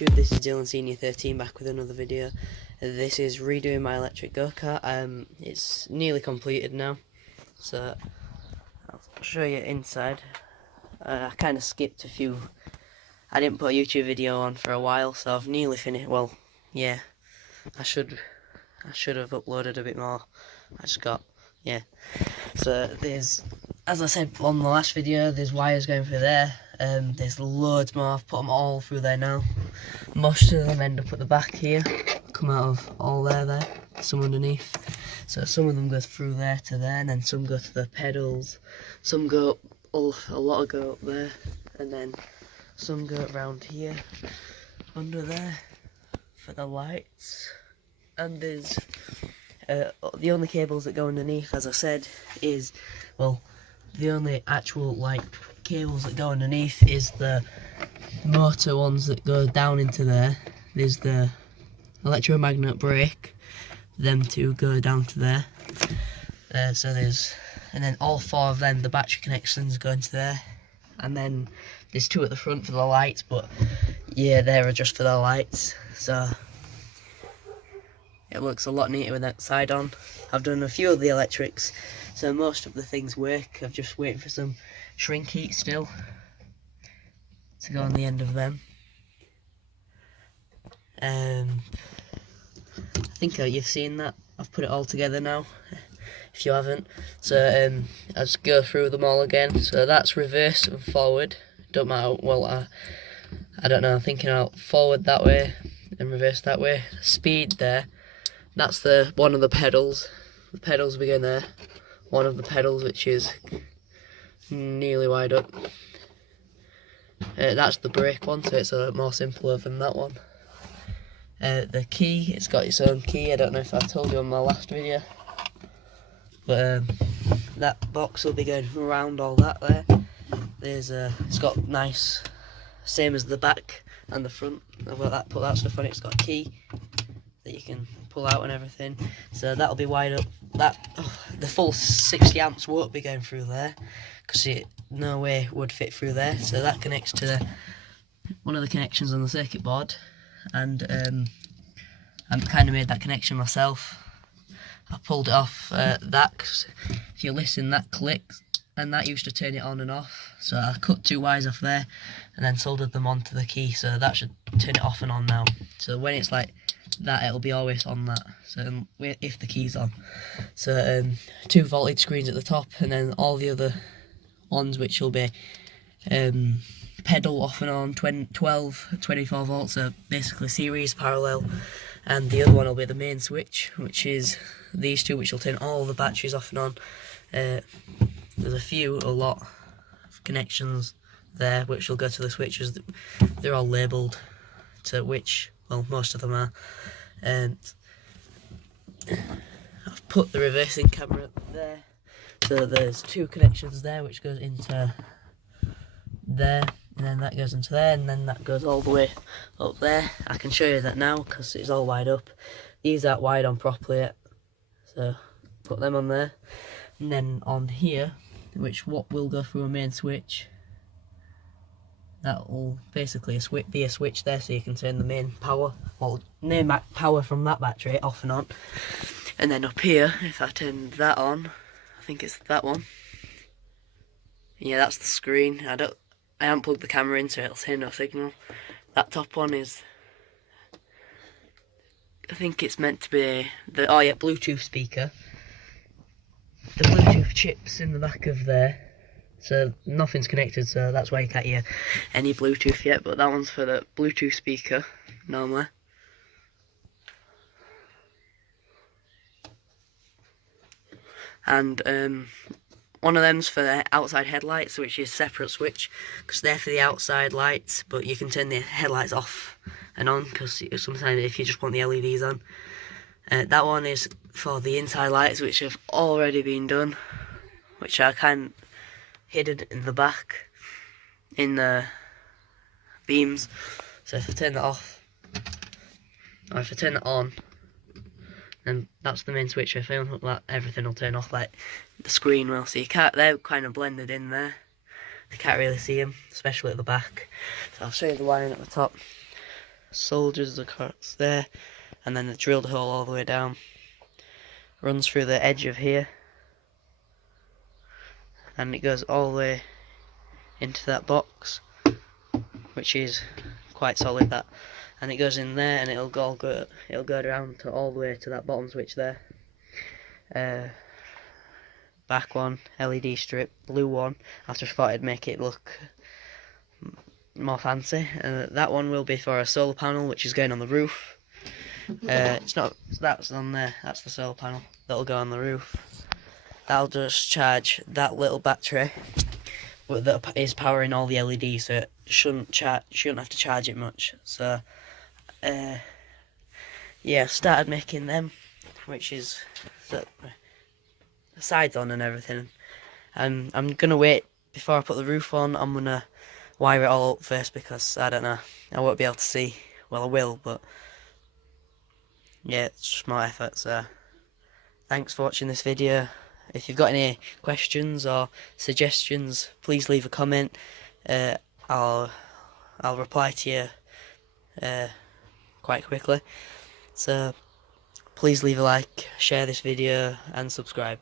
YouTube, this is Dylan Senior 13 back with another video. This is redoing my electric go-kart. It's nearly completed now, so I'll show you inside. I kind of skipped a few. I didn't put a YouTube video on for a while, so I've nearly finished. Well, yeah, I should have uploaded a bit more. I just got, yeah. So there's, as I said on the last video, there's wires going through there. There's loads more. I've put them all through there now. Most of them end up at the back here, come out of all there, some underneath. So some of them go through there to there, and then some go to the pedals. Some go up, a lot go up there, and then some go around here, under there, for the lights. And there's the only cables that go underneath, as I said, is, well, the only actual like cables that go underneath is the motor ones that go down into there. There's the electromagnet brake, them two go down to there. So there's, and then all four of them, the battery connections go into there, and then there's two at the front for the lights, but yeah, they're just for the lights. So it looks a lot neater with that side on. I've done a few of the electrics, so most of the things work. I'm just waiting for some shrink heat still to go on the end of them. I think you've seen that. I've put it all together now, if you haven't. So I'll just go through them all again. So that's reverse and forward. Don't matter, well, I don't know, I'm thinking out forward that way and reverse that way. Speed there. That's the one of the pedals. The pedals will be going there. One of the pedals, which is nearly wide up. That's the brake one, so it's a lot more simpler than that one. The key, it's got its own key. I don't know if I told you on my last video, but that box will be going around all that there. There's it's got nice, same as the back and the front. I've got that, put that stuff on it. It's got a key that you can pull out and everything, so that'll be wide up. The full 60 amps won't be going through there, because it no way would fit through there. So that connects to one of the connections on the circuit board, and I've kind of made that connection myself. I pulled it off that, 'cause if you listen, that clicks, and that used to turn it on and off. So I cut two wires off there and then soldered them onto the key, so that should turn it off and on now. So when it's like that, it'll be always on that, so if the key's on. So 2 voltage screens at the top, and then all the other ones, which will be pedal off and on, 12, 24 volts, so basically series, parallel. And the other one will be the main switch, which is these two, which will turn all the batteries off and on. There's a lot of connections there, which will go to the switches. They're all labelled to which, well, most of them are. And I've put the reversing camera there, so there's 2 connections there, which goes into there, and then that goes into there, and then that goes all the way up there. I can show you that now because it's all wide up. These aren't wide on properly yet, so put them on there. And then on here, which what will go through a main switch, that will basically be a switch there, so you can turn the main power, well, main power from that battery off and on. And then up here, if I turn that on, I think it's that one. Yeah, that's the screen. I haven't plugged the camera in, so it'll say no signal. That top one is, I think it's meant to be the, oh yeah, Bluetooth speaker. The Bluetooth chips in the back of there, so nothing's connected, so that's why you can't hear any Bluetooth yet, but that one's for the Bluetooth speaker normally. And one of them's for the outside headlights, which is separate switch, because they're for the outside lights, but you can turn the headlights off and on, because sometimes if you just want the LEDs on. That one is for the inside lights, which have already been done, which are kind of hidden in the back, in the beams. So if I turn that off, or if I turn it on, then that's the main switch. If I unhook that, everything will turn off, like the screen will. So you can't, they're kind of blended in there. You can't really see them, especially at the back. So I'll show you the wiring at the top. soldiers the karts there, and then they drilled a hole all the way down. Runs through the edge of here, and it goes all the way into that box, which is quite solid, that, and it goes in there, and it'll go around to all the way to that bottom switch there. Back one, LED strip, blue one. I just thought I'd make it look more fancy. That one will be for a solar panel, which is going on the roof. It's not, that's on there, that's the solar panel that'll go on the roof. That'll just charge that little battery that is powering all the LEDs, so it shouldn't have to charge it much. So yeah, started making them, which is the sides on and everything. And I'm gonna wait before I put the roof on. I'm gonna wire it all up first, because I don't know, I won't be able to see. Well, I will, but yeah, it's just more effort. So thanks for watching this video. If you've got any questions or suggestions, please leave a comment. I'll reply to you quite quickly. So please leave a like, share this video, and subscribe.